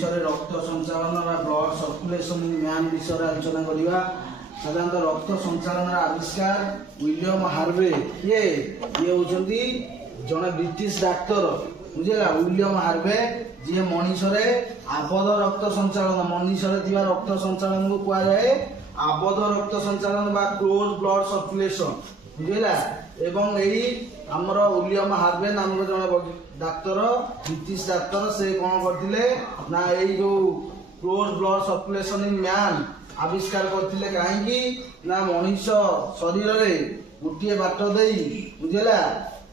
मनुष्य रक्त संचालन ब्लड सर्कुलेशन मैन विषय आलोचना करवा। साधारणतः रक्त संचालन आविष्कार विलियम हार्वे ये होती जड़े ब्रिटिश डाक्तर बुझेगा। विलियम हार्वे जी मनुष्य आबद्ध रक्त संचालन मनुष्य रक्त संचालन को कहुए आबद्ध रक्त संचालन बा क्लोज ब्लड सर्कुलेशन बुझेगा। एवं यही आमर विलियम हार्वे नामक जड़े डाक्तर ब्रिटिश डाक्तर से कौन करते ना यही जो close blood circulation in man आविष्कार करते कहीं ना मनुष्य शरीर में गोटे बाट दे बुझेगा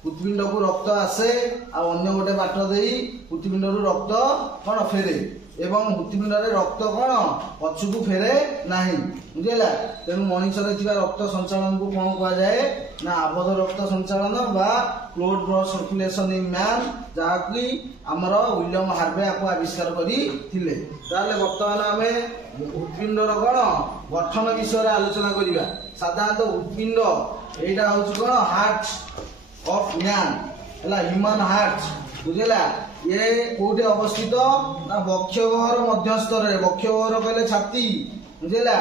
पृथ्वीपिंड को रक्त आसे अन्य गोटे बाट दे पृथ्वीपिंड रक्त कौन फेरे एवं पृथ्वीपिंड रक्त कौन पछकू फेरे ना बुझेगा। तेणु मनुष्य रक्त संचालन को कौन कहुए ना आबद्ध रक्त संचालन बा close blood circulation in man जहाँकि आमर विलियम हार्वे आपको आविष्कार करथिले। ताले वर्तमान आम हृदपिंडर कौन गठन विषय आलोचना करवा। साधारणतः हृदपिंड एटा हूँ कौन हार्ट ऑफ मैन है ह्यूमन हार्ट बुझेगा। ये कोटे अवस्थित ना वक्षगहर मध्यस्थ वक्षगहर कहले छाती बुझेगा।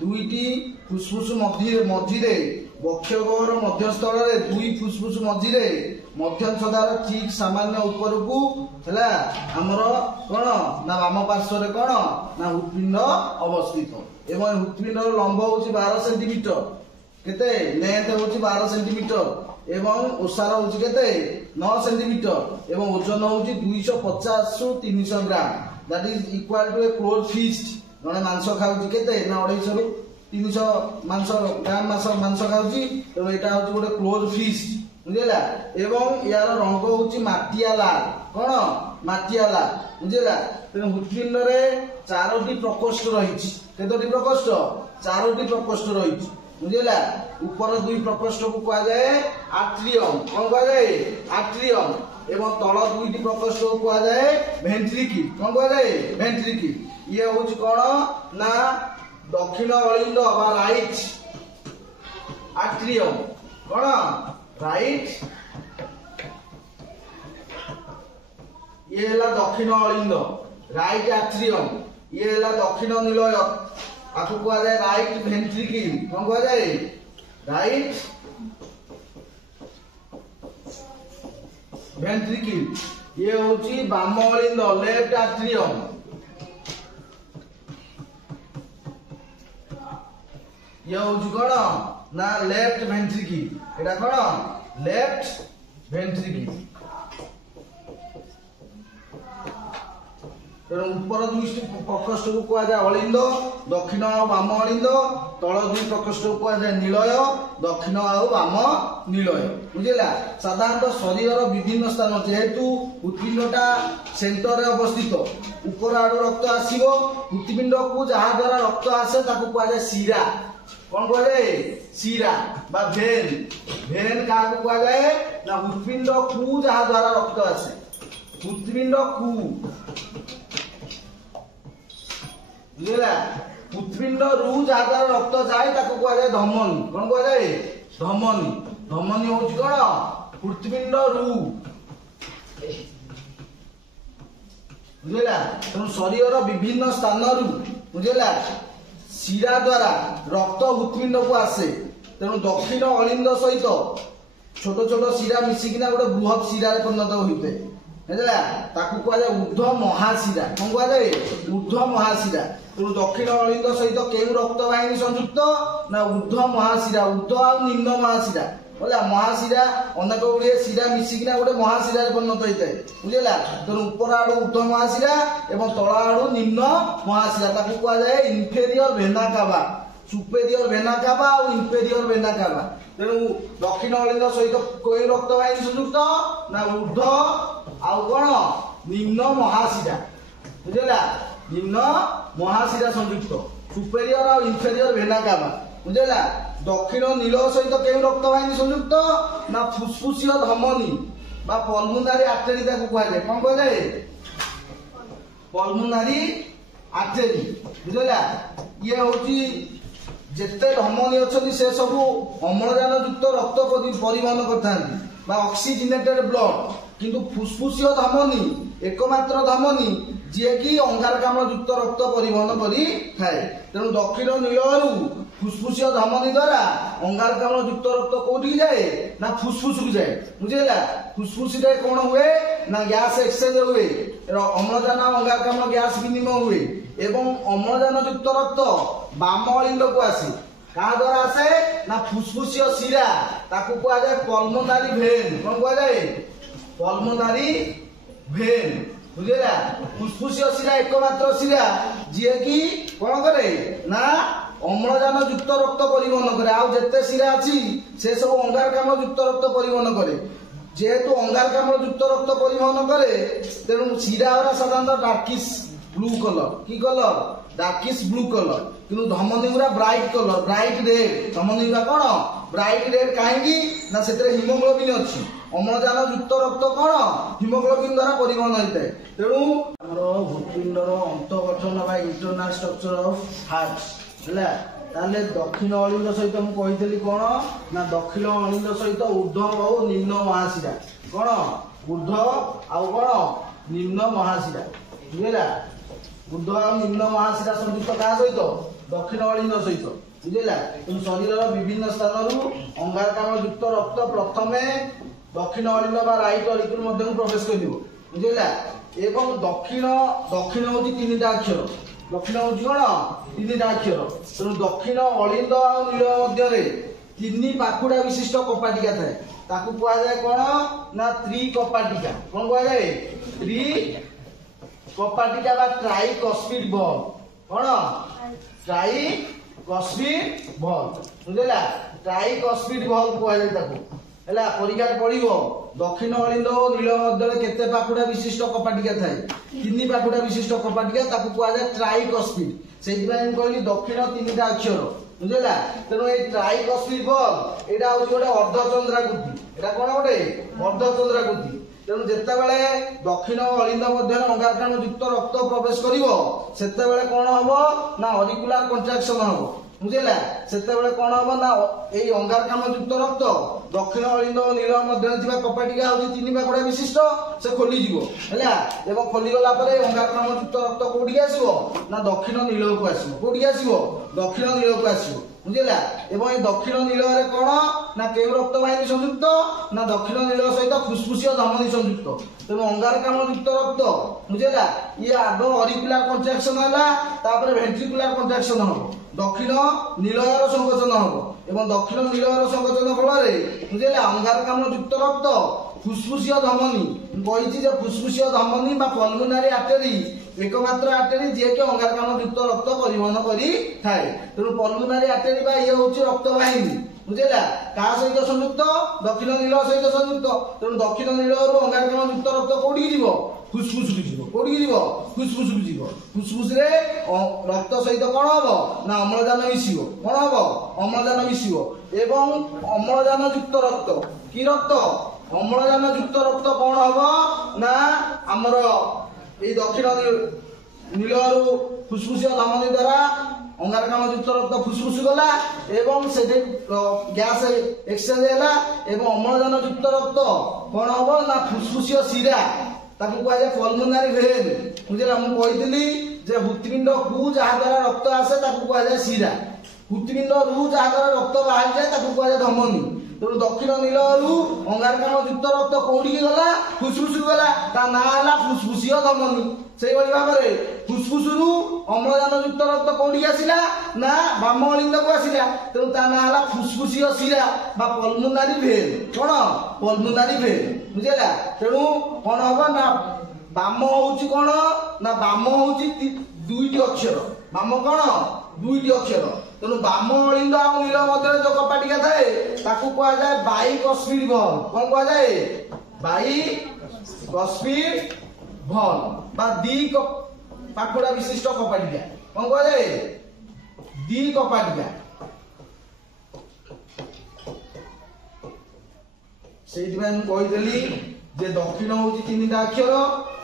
दुईटी फुसफुस मझिरे वक्षगहर मध्यस्थल दुई फुसफुस मझिरे मध्यस्थदार ठीक सामान्य ऊपर को है आमर कौन ना वाम पार्श्व कौन ना हृदपिंड अवस्थित एवं हृदपिंड लंब हूँ 12 सेंटीमीटर केते लेंथ हूँ 12 सेंटीमीटर एवं ओसार हूँ केते 9 सेंटीमीटर एवं ओजन हूँ 250 रु 300 gram that is equal to a close fist. जड़े मांस खाऊँ केते ना 250 रु 300 मांस ग्राम मांस खाऊँ तेणु यहाँ हूँ गोटे क्लोज फिस्ट बुझेगा। एवं यार रंग हूँ माटिया लाल कौन माटिया लाल बुझेगा। तेणु हृदपिंड चारोटी प्रकोष्ठ रही केतोटी प्रकोष्ठ 4टी प्रकोष्ठ रही बुझेगा। ऊपर 2 प्रकोष्ठ को कहुए आट्रियम कौन कहुए आट्रियम एवं तल 2टी प्रकोष्ठ को कहुए वेंट्रिकल कौन कहुए वेंट्रिकल। ये हूँ कौन ना दक्षिण अलिंद बा राइट आट्रियम कौन राइट ये है दक्षिण अलिंद राइट आट्रियम ये है दक्षिण निलय आपको कहा जाए राइट वेंट्रिकल कौन कहा जाए राइट वेंट्रिकल। ये होची बाम अलिंद लेफ्ट आट्रियम ये होची कौन ना लेफ्ट वेंट्रिकल एटा कौन लेफ्ट वेंट्रिकल। तेणु ऊपर 2 प्रकोष्ठ को कहुए अलिंद दक्षिण और बाम अलिंद तल 2 प्रकोष्ठ को कहुए निलय दक्षिण और बाम निलय बुझेगा। साधारणतः शरीर विभिन्न स्थान जेहेतु हृदपिंडटा सेंटर में अवस्थित ऊपर आड़ रक्त आसो हृदपिंड को जहाँ द्वारा रक्त आसे ताको कहुए शिरा कौन कहुए शिरा बा भेन भेन क्या कहुए ना हृदपिंड को जहाँ द्वारा रक्त आसे हृदपिंड को बुझेगा। हृदपिंड रु जहाँ द्वारा रक्त जाए ताको कहुए धमनी कौन कहुए धमनी धमनी हूँ कौन हृदपिंड रु बुझेगा। तेणु शरीर विभिन्न स्थान बुझेगा शिरा द्वारा रक्त हृदपिंड को आसे तेणु दक्षिण अलिंद सहित छोट छोट शिरा मिसिकिना गोटे बृहत शिरा परिणत होते है ताकू कहुए ऊर्ध्व महाशिरा कौन कहुए ऊर्ध्व महाशिरा। तेणु दक्षिण अलिंद सहित केउ रक्त वाहिनी संयुक्त ना ऊर्ध्व महाशिरा ऊर्ध्व और निम्न महाशिरा बोला महाशिरा अनेक गुड़े शिरा मिसिकिना गोटे महाशिरा परिणत होता है बुझेगा। तेणु ऊपर आड़ ऊर्ध्व महाशिरा एवं तल आड़ निम्न महाशिरा ताकू कहुए inferior vena cava superior vena cava और इन्फेरियर वेना कावा। तेणु दक्षिण अलिंद सहित कोई रक्त वाहिनी संयुक्त ना ऊर्ध्व आउ कौन निम्न महाशिरा बुझेगा निम्न महाशिरा संयुक्त सुपेरियर और इन्फेरियर वेना कावा बुझेगा। दक्षिण नील सहित केउ रक्त वाहिनी संयुक्त ना फुसफुसीय धमनी बा पल्मोनारी आर्टेरी कहुए कौन कहुए पल्मोनारी आर्टेरी बुझेगा। ये हूँ जिते धमनी अच्छी से सब अम्लजान युक्त रक्त परिवहन करता ऑक्सीजनेटेड ब्लड किंतु फुसफुसीय धमनी एकमात्र धमनी जी कि अंगारकाम्ल युक्त रक्त परिवहन करी थाए। तेणु दक्षिण नीलहरू फुसफुसिया धमनी द्वारा अंगारकाम्ल युक्त रक्त कोठी जाए ना फुसफुस को जाए बुझेगा। फुसफुस रे कौन हुए ना गैस एक्सचेंज हुए, अम्लजान अंगारकाम्ल गैस विनिमय हुए एवं अम्लजान युक्त रक्त बाम अलिंद को आसे। क्या द्वारा आसे ना फुसफुसिया शिरा ताकू कह जाए पल्मोनारी भेन। कौन कह जाए पल्मोनारी भेन बुझेगा। फुसफुसिया शिरा एकमात्र शिरा जी कि कौन करे ना अम्लजान युक्त रक्त परिवहन करे। आउ जेते शिरा अच्छी से सब अंगारकाम्ल युक्त रक्त परिवहन करे। जेहेतु अंगारकाम्ल युक्त रक्त परिवहन करे तेणु शिरा साधारणतः डार्किश ब्लू कलर। की कलर डार्किश ब्लू कलर। किंतु धमनी गुरा ब्राइट कलर ब्राइट रेड। धमनी गुरा कौन ब्राइट रेड कहीं ना से हिमोग्लोबिन अच्छी। अम्लजान युक्त रक्त कौन हिमोग्लोबिन द्वारा परिवहन होता है। तेणु हृदपिंडर अंत गठन बा इंटरनल स्ट्रक्चर ऑफ हार्ट है। ताले दक्षिण अलिंद सहित मुझे कही कौन ना दक्षिण अलिंद सहित ऊर्ध्व और निम्न महाशिरा। कौन ऊर्ध्व आउ कौन निम्न महाशिरा बुझेगा। ऊर्ध्व और निम्न महाशिरा संयुक्त क्या सहित दक्षिण अलिंद सहित बुझेगा। शरीर विभिन्न स्थान अंगारकाम्ल युक्त रक्त प्रथमे दक्षिण अलिंद बा राइट अलिकुल मध्य प्रवेश कर बुझेगा। एवं दक्षिण दक्षिण हूँ तीन अक्षर। दक्षिण हूँ कौन तीन अक्षर। तेणु दक्षिण अलिंद और नील मध्य तीन पाखुड़ा विशिष्ट कपाटिका थाए। ताकू कह जाए कौन ना त्रिकपाटिका। कौन कह जाए त्रि कपाटिका बा ट्राइकस्पिड बल। कौन ट्राइकस्पिड बल बुझेगा। ट्राइकस्पिड बल कह जाए है परीक्षा पड़ो दक्षिण अलिंद और नील मध्य केते पाखुड़ा विशिष्ट कपाटिका थाए। तीन पाखुड़ा विशिष्ट कपाटिका ताकू कह जाए ट्राइकस्पिड। से कहली दक्षिण तीन अक्षर बुझेगा। तेणु ये ट्राइकस्पिड बल यहाँ हूँ गोटे अर्धचंद्राकृति। यहाँ कौन गोटे अर्धचंद्राकृति। तेणु जितेबाला दक्षिण अलिंद मध्य अंगारकाम्ल युक्त रक्त प्रवेश कर कौन हम ना ऑरिकुलर कंट्राक्शन हम बुझेगा। से कौन हम ना यही अंगारकाम्ल युक्त रक्त दक्षिण अलिंद और नील मध्य कपाटिका हूँ तीन पाखुड़ा विशिष्ट से खोलीज है। खोलीगला अंगारकाम्ल युक्त रक्त कौटी आसो ना दक्षिण नील को आसो। कौटी आसो दक्षिण नील को आसो बुझेगा। एवं दक्षिण नील कौन ना के रक्त वाहिनी संयुक्त ना दक्षिण नील सहित फुसफुसिया धमनी संयुक्त। तेणु अंगारकाम्ल युक्त रक्त बुझेगा ये आग ऑरिकुलर कंट्राक्शन है वेंट्रिकुलर कंट्राक्शन हम दक्षिण नीलयर संकोचन हम एवं दक्षिण नीलयर संकोचन फल बुझेगा अंगारकाम्ल युक्त रक्त फुसफुसिया धमनी कही फुसफुसिया धमनी बा पल्मोनारी आर्टेरी एकमात्र आर्टेरी जी कि अंगारकाम्ल युक्त रक्त परिवहन करी थाए। तेणु पल्मोनारी आर्टेरी बा ये हूँ रक्त वाहिनी बुझेगा क्या सहित संयुक्त दक्षिण नील सहित संयुक्त। तेणु दक्षिण नील अंगारकाम्ल युक्त रक्त कौटी जीव फुसफुस को जीव। कौटी जीव फुसफुस को जीव। फुसफुस रे रक्त सहित कौन हम ना अम्लजान मिसिव। कौन हम अम्लजान मिसिव एवं अम्लजान युक्त रक्त कि रक्त अम्लजान युक्त रक्त कौन हम ना आमर ये दक्षिण नील फुसफुसिया धमनी द्वारा अंगारकाम्ल युक्त रक्त फुसफुस गला एवं से गैस एक्सचेंज है एवं अम्लजान युक्त रक्त कौन हम ना फुसफुसिया शिरा ताकू कह जाए पल्मोनारी भेन बुझेगा। मुझे जे हृदपिंड को जहाँ द्वारा रक्त आसे ताकू कह जाए शिरा। हृदपिंड रु जहाँ द्वारा रक्त बाहर जाए ताकू कह जाए धमनी। तेणु दक्षिण नील अंगारकाम्ल युक्त रक्त कौटी गला फुसफुस गला ता ना है फुसफुसिया धमनी। से भाव में फुसफुस रु अम्लजान युक्त रक्त कौटी आसला ना बाम अलिंद को आसला। तेणु ता ना है फुसफुसिया शिरा बा पल्मोनारी भेन। कौन पल्मोनारी भेन बुझेगा। तेणु कौन हम ना बाम हूँ कौन ना बाम हूँ दुईटी अक्षर। बाम कौन दुईटी अक्षर। तेणु बाम अलिंद और नील मध्य जो कपाटिका थाए ताकू कह जाए बाइकस्पिड बल। कौन कह जाए बाइकस्पिड बल बा दी पाखुड़ा विशिष्ट कपाटिका। कौन कह जाए दी कपाटिका। से कही जे दक्षिण हूँ तीन अक्षर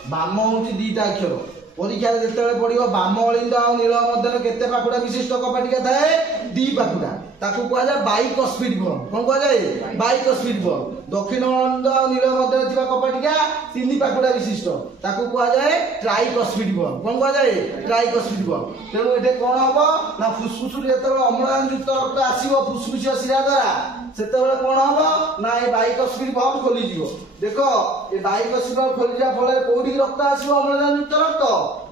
बाम हूँ दीटा अक्षर परीक्षा जेतेबेले पड़िबो बाम अलिंद आ नील मध्य केते पाखुडा विशिष्ट कपाटिका थाए दी पाखुडा ताकू कह जाए बाइकस्पिड बल कौन कह जाए बाइकस्पिड बल दक्षिण अलिंद आ नील मध्य थिबा कपाटिका तीन पाखुडा विशिष्ट ताकू कह जाए ट्राइकस्पिड बल कौन कह जाए ट्राइकस्पिड बल तेणु एटे कोन हबो ना फुसफुस जेतेबेले अम्लजान युक्त रक्त आसीबो फुसफुसिया शिरा द्वारा सेतेबेले कोन हबो ना ए बाइकस्पिड बल खोली जिवो देखो ए बाइकस्पिड बल खोली जा फले कोडी रक्त आसीबो अम्लजान युक्त रक्त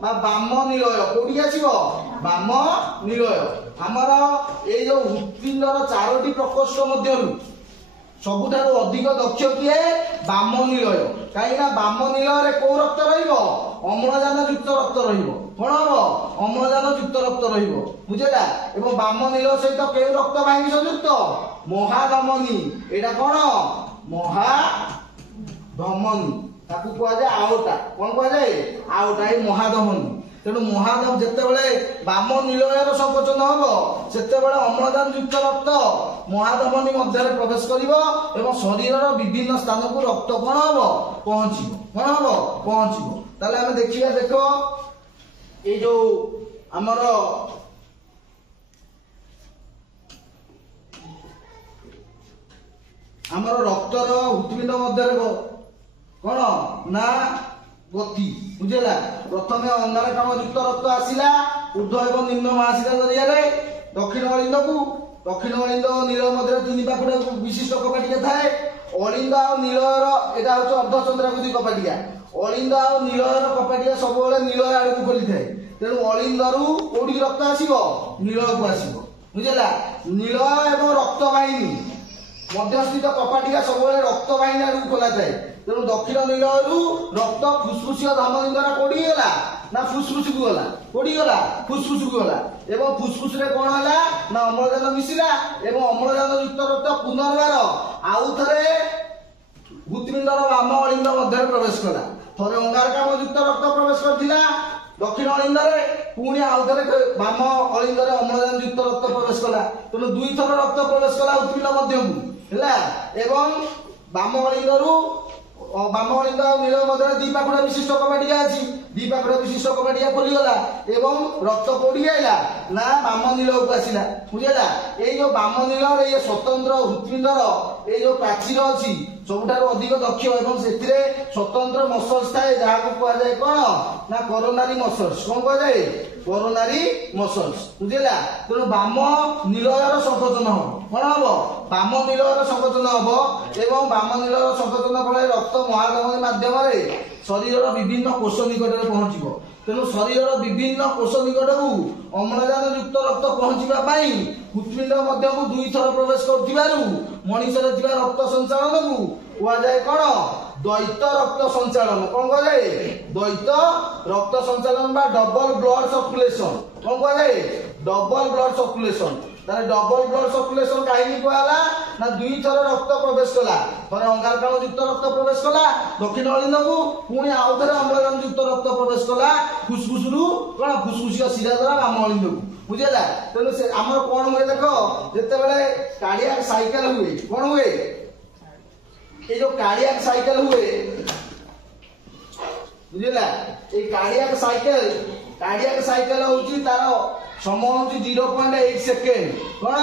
ना बाम निलय कोडी आसीबो बाम निलय हमर ए जो हृत्पिंडर चारोटी प्रकोष्ठ मध्यरु सबुठारु अधिक दक्ष किए बाम निलय कहीं बाम निलय रे को रक्त रहिबो अम्लजान युक्त रक्त रहिबो कोन हबो अम्लजान युक्त रक्त रहिबो बुझेला एवं बाम निलय सहित के रक्त वाहिनी संयुक्त महाधमनी एटा कोन महाधमनी ताकू कह जाए आउटा कौन कह जाए आउटा ये महाधमनी तेणु महाधम जितेबले बाम निलयर संकोचन हम सेतेबले अम्लजान युक्त रक्त महाधमनी मध्य प्रवेश करिवो एवं शरीर विभिन्न स्थान को रक्त कौन हम पहुंचो ताले आमे देखिया देखो ये जो हमर रक्तर हृत्पिंड मध्य कौन ना गति बुझेला प्रथमे अंगारकाम युक्त रक्त आसिला ऊर्ध्व एवं निम्न महाशिरा जरिया दक्षिण अलिंद नील मध्य तीन पाखुड़ा विशिष्ट कपाटिका थाए अलिंद आ नीलर एटा होछ अर्धचंद्राकृति कपाटिका अलिंद आ नीलर कपाटिका सब बेले नील आड़ को खोली थाए तेणु अलिंदरू कोडी रक्त आसीबो नील को आसीबो बुझेला नील एवं रक्त वाहिनी मध्यस्थित कपाटिका सब बेले रक्त वाहिनी आड़ को खोला थाए तेणु दक्षिण नीलरू रक्त फुसफुसीय धमनी द्वारा कोडी गला ना फुसफुस को गला कोडी गला फुसफुस को गला एवं फुसफुस रे कोन हला ना अम्लजान मिसिला एवं अम्लजान युक्त रक्त पुनर्बार आउ थरे हृत्पिंडर बाम अलिंद मध्य प्रवेश कला थरे अंगारकाम युक्त रक्त प्रवेश करथिला दक्षिण अलिंद रे पुणी आउ थरे बाम अलिंद रे अम्लजान युक्त रक्त प्रवेश कला तेणु दुई थर रक्त प्रवेश कला हृत्पिंड मध्य को हला एवं बाम अलिंदरू बाम अलिंद नील मध्य दी पाखुड़ा विशिष्ट कपाटिका अछि दी पाखुड़ा विशिष्ट कपाटिका खोली गला एवं रक्त कोडी आइला ना बाम नील को आसिला बुझेला ए जो बाम नील रे ये स्वतंत्र हृत्पिंडर ए जो प्राचीर अछि सबुठार अधिक दक्ष एवं सेथिरे स्वतंत्र मसल्स थाए जहा को कह जाय कोन ना कोरोनारी मसल्स कोन कह जाय कोरोनारी मसल्स बुझेला तेणु बाम नीलयर संकोचन हो कोन हबो बाम नीलयर संकोचन हबो एवं बाम नीलयर संकोचन फल रक्त महाधमनी माध्यम रे शरीर विभिन्न कोष निकट में पहुंचो तेणु शरीर विभिन्न कोष निकट को अम्लजान युक्त रक्त पहुंचवा हृत्पिंड मध्य को दुई थर प्रवेश कर मनीषर रक्त संचालन को कह जाए कौन द्वैत रक्त संचालन कौन कह जाए द्वैत रक्त संचालन बा डबल ब्लड सर्कुलेशन कौन कह जाए डबल ब्लड सर्कुलेशन तारे डबल ब्लड सर्कुलेशन कहीं कहला ना दुई थर रक्त प्रवेश कला थरे अंगारकाम युक्त रक्त प्रवेश कला दक्षिण अलिंद को पुणी आउ थरे अम्लजान युक्त रक्त प्रवेश कला फुसफुस रु कोन फुसफुसिया शिरा द्वारा बाम अलिंद को बुझेला तेणु से हमर कोन हुए देखो जेतेबेले कार्डियक साइकिल हुए कोन हुए ए जो कार्डियक साइकिल हुए बुझेला ए कार्डियक साइकिल होची तारो समय होची 0.8 सेकेंड कोन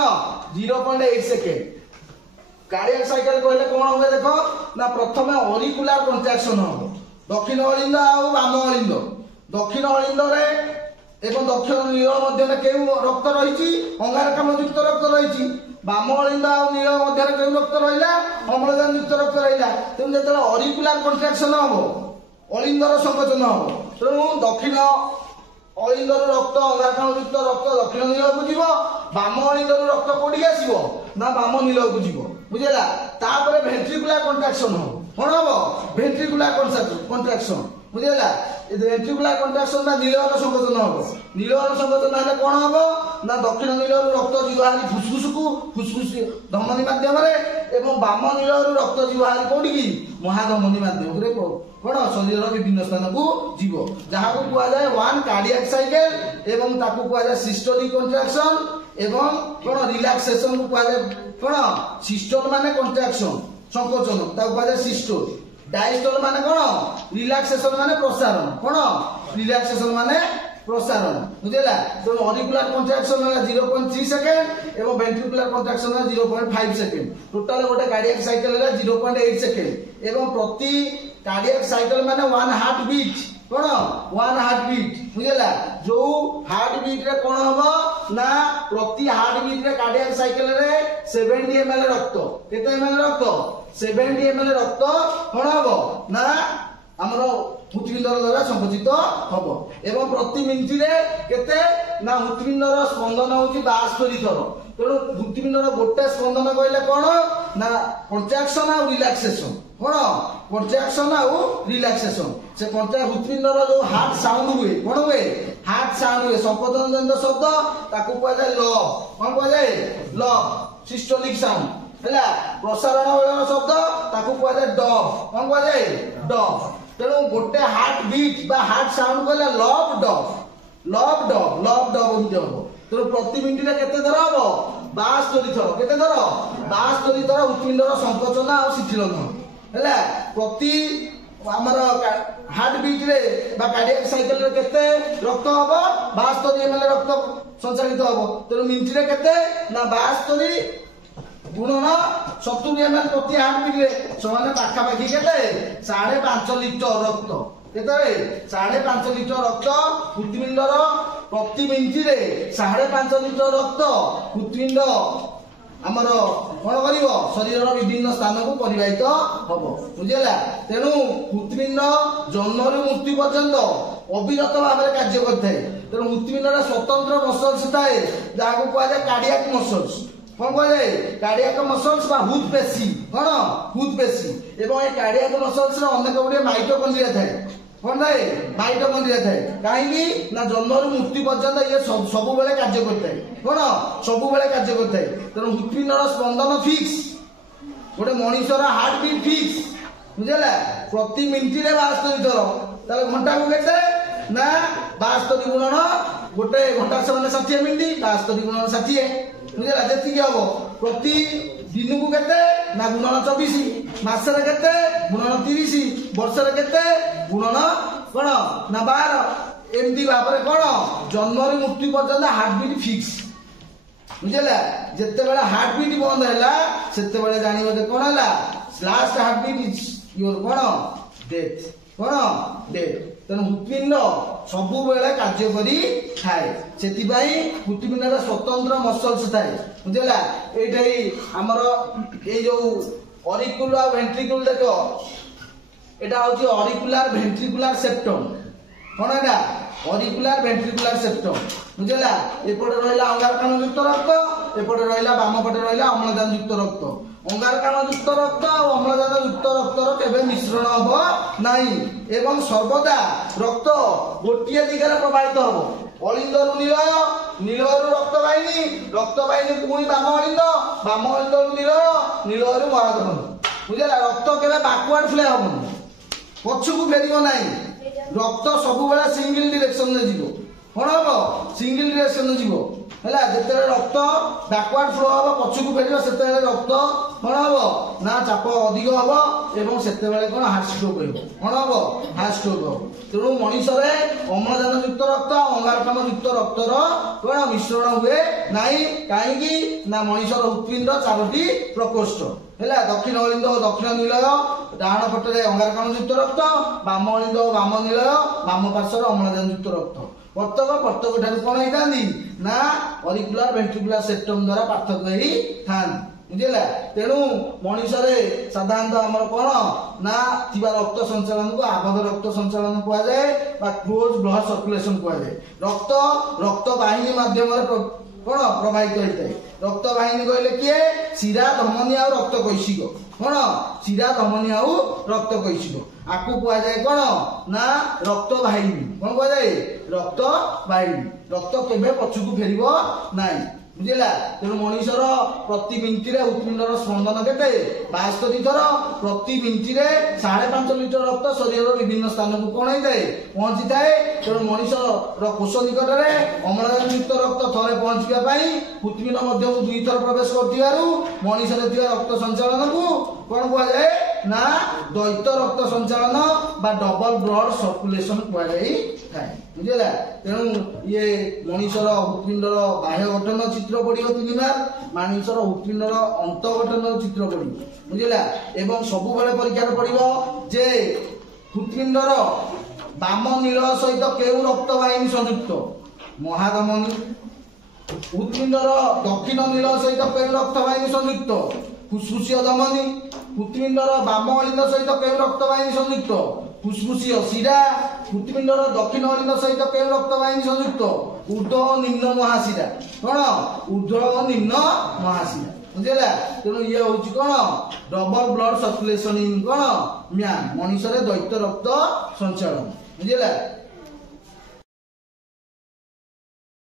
0.8 सेकेंड कार्डियक साइकिल कहले कोन हुए देखो ना प्रथमे ऑरिकुलर कंट्रैक्शन हो दक्षिण अलिंद आ बाम अलिंद दक्षिण अलिंद रे एवं दक्षिण नील मध्य केउ रक्त रहिची अंगारकाम युक्त रक्त रहिची बाम अलिंद आ नील मध्य केउ रक्त रहिला अम्लजान युक्त रक्त रहिला तेन जेतला ऑरिकुलर कंट्रैक्शन हो अलिंदर संकोचन हो तेणु दक्षिण अलिंदर रक्त अंगारकाम युक्त रक्त दक्षिण नील को जीव बाम अलिंदर रक्त कोडी आसीबो ना बाम नील को जीव बुझेला तापर वेंट्रिकुलर कंट्रैक्शन हो कोन हो वेंट्रिकुलर कंट्रैक्शन बुझेला ए वेंट्रिकुलर कंट्रैक्शन ना नीलर संकोचन हो नीलर संकोचन हेले कोन हो ना दक्षिण नीलर रक्त जीवाहारी फुसफुस को फुसफुस धमनी माध्यम रे एवं बाम नीलर रक्त जीवाहारी कोडी की महाधमनी माध्यम रे कोन शरीर विभिन्न स्थान को जीव जहा को कहा जाए वन कार्डियक साइकिल एवं ताकू कहा जाए सिस्टोलिक कंट्रैक्शन एवं कोन रिलैक्सेशन को कहा जाए कोन सिस्टोल माने कंट्रैक्शन संकोचन ताकू कहा जाए सिस्टोल डायस्टोल माने कोन रिलैक्सेशन माने प्रसारण कोन रिलैक्सेशन माने प्रसारण बुझेला। तो ऑरिकुलर कंट्रैक्शन है 0.3 सेकंड एवं वेंट्रिकुलर कंट्रैक्शन है 0.5 सेकंड। टोटल गोटे कार्डियक साइकिल है 0.8 सेकंड एवं प्रति कार्डियक साइकिल माने 1 हार्ट बीट कोन 1 हार्ट बीट बुझेला। जो हार्ट बीट रे कोन हबो ना प्रति हार्ट बीट रे कार्डियक साइकिल रे 70 ml रक्त केते ml रक्त 70 ml रक्त कोन हबो ना हमरो हृत्पिंडर द्वारा संकुचित हबो एवं प्रति मिनिट रे केते ना हृत्पिंडर स्पंदन होची 72 थर। तेणु हृत्पिंडर गोटे स्पंदन कहले कोन ना कंट्रैक्शन आ रिलैक्सेशन कोन कंट्रैक्शन आ रिलैक्सेशन से हृत्पिंडर जो हार्ट साउंड हुए कोन हुए हार्ट साउंड हुए संकोचन जनित शब्द ताकू कहै जाय लव कोन कहै जाय लव सिस्टोलिक साउंड हैला। प्रसारण बेलर शब्द ताकू कहै जाय डव कोन कहै जाय डव। तेणु गोटे हार्ट बीट बा हार्ट साउंड कहले लव डव हो जाबो। तेणु प्रति मिनिट रे केते थर हबो 72 थर केते थर 72 थर हृत्पिंडर संकोचन आ शिथिलन हैला। प्रति हमर हार्ट बीट रे बा कार्डियक साइकिल रे केते रक्त हबो 72 ml रक्त संचालित हबो। तेणु मिनिट रे केते ना 72 गुणन 70 ml प्रति हार्ट बीट रे समान पाखापाखि केते 5.5 लिटर रक्त केते 5.5 लिटर रक्त हृत्पिंडर प्रति मिनिट रे 5.5 लिटर रक्त हृत्पिंड हमर कोन करिवो शरीर रो विभिन्न स्थान को परिवाहित हबो बुझेला। तेणु हृत्पिंड जन्म रु मृत्यु पर्यंत अविरत भाव में कार्य करथाय। तेणु हृत्पिंडर स्वतंत्र मसल्स थाए जहा को कहै जाय कार्डियक मसल्स कोन कहै जाय कार्डियक मसल्स बा हृद पेशी कोन हृद पेशी एवं ए कार्डियक मसल्स रे अनेक गुडे माइटोकॉन्ड्रिया थाए कोन थाए माइटोकॉन्ड्रिया थाए काहेकि ना जन्म रु मृत्यु पर्यंत ये सब बेले कार्य करथाय कोन सब बेले कार्य करथाय। तेणु हृत्पिंडर स्पंदन फिक्स गोटे मनुष्यर हार्ट बीट फिक्स बुझेला। प्रति मिनिट रे 72 थर ताले घंटा को केते ना 72 गुणन गोटे घंटा से माने 60 मिनिट 72 गुणन 60 बुझेला। जेति की हबो प्रति दिन को केते ना गुणन 24 मास रे केते गुणन 30 वर्ष रे केते गुणन कोन ना 12 एमदी भाबरे कोन जन्म रे मृत्यु पर्यंत हार्ट बीट फिक्स बुझेला। जेते बेला हार्ट बीट बंद हैला सेते बेले जानिबो जे कोन हैला last heart beat is your कोन डेथ कोन डेथ। तेणु हृत्पिंड सबु बेले कार्य करी थाए सेति भाई हृत्पिंडर स्वतंत्र मसल्स थाए बुझेला। एठाई हमर ए जो ऑरिकुलर वेंट्रिकल देखो एटा होची ऑरिकुलर वेंट्रिकुलर सेप्टम कोन एटा ऑरिकुलर वेंट्रिकुलर सेप्टम बुझेला। एपटे रहला अंगारकाण युक्त रक्त एपटे रहला बाम पटे रहला अम्लजान युक्त रक्त। अंगारकाण युक्त रक्त और अम्लजान युक्त रक्तर केबे मिश्रण हबो नाही एवं सर्वदा रक्त गोटिए दिगरे प्रवाहित हबो। अलिंदरु निलय निलयरु रक्त वाहिनी पुणी बाम अलिंदरु निलय निलयरु मराधन बुझेला। रक्त केबे बैकवर्ड फ्लो हबो पछकु फेरिबो नाही रक्त सब बेला सिंगल डायरेक्शन रे जीवो कोन हबो सिंगल डायरेक्शन रे जीवो हैला। जेते रक्त बैकवर्ड फ्लो हबो पछकु फेरिबो सेते रक्त कोन हबो ना चाप अधिक हबो एवं सेते बेले कोन हार्ट स्ट्रोक होइबो कोन हबो हार्ट स्ट्रोक हबो। तेणु मनुष्य रे अम्लजान युक्त रक्त अंगारकाण युक्त रक्तर कोन मिश्रण हुए नाही काहेकि ना मनुष्यर हृत्पिंड 4टी प्रकोष्ठ हैला। दक्षिण अलिंद दक्षिण निलय डाहाण पटे अंगारकाण युक्त रक्त बाम अलिंद बाम निलय बाम पार्श्वर अम्लजान युक्त रक्त प्रत्येक ठाରୁ कोन हेतांदी ना ऑरिकुलर वेंट्रिकुलर सेप्टम द्वारा पार्थक्य हेई थान बुझेला। तेणु मनुष्य रे साधारणतः हमर कोन ना थिबा रक्त संचालन को आबद्ध रक्त संचालन कुआ जाय बा क्लोज ब्लड सर्कुलेशन कुआ जाय। रक्त वाहिनी माध्यम रे कोन प्रवाहित होइतै। रक्त वाहिनी कहले किए शिरा धमनी आ रक्त कैशिक कोन शिरा धमनी आ रक्त कैशिक आकु कुआ जाय कोन ना रक्त वाहिनी कोन कुआ जाय रक्त वाहिनी। रक्त केबे पछकु फेरिबो नाही बुझेला। तेणु मनुष्यर प्रति मिनिट रे हृत्पिंडर स्पंदन केते 72 थर प्रति मिनिट रे 5.5 लिटर रक्त शरीर विभिन्न स्थान को कोन होइतै पहुंची थाए। तेणु मनुष्यर कोष निकट रे अम्लजान युक्त रक्त थरे पहुंचबा पई हृत्पिंड मध्य 2 थर प्रवेश करथिबारु मनुष्यर थिबा रक्त संचालन को कोन कुआ जाय ना द्वैत रक्त संचालन बा डबल ब्लड सर्कुलेशन कुआई थाए बुझेला। तेणु ये मनुष्यर हृदपिंडर बाह्य गठन चित्र पड़ो 3 बार, मनुष्यर हृदपिंडर अंत गठन चित्र पड़ो बुझेला। एवं सब बेले परीक्षा पड़ो जे हृदपिंडर बाम नील सहित केउ रक्तवाहिनी संयुक्त महाधमनी, हृदपिंडर दक्षिण नील सहित केउ रक्तवाहिनी संयुक्त फुसफुसीय धमनी, हृदपिंडर बाम अलिंद सहित केउ रक्तवाहिनी संयुक्त फुसफुसीय शिरा, हृदपिंडर दक्षिण अलिंद सहित केउ रक्तवाहिनी संयुक्त ऊर्ध्व और निम्न महाशिरा। कौन ऊर्ध्व और निम्न महाशिरा बुझेला। तेणु ये हूँ कौन डबल ब्लड सर्कुलेशन इन कौन म्यान मनुष्य द्वैत रक्त संचालन बुझेला।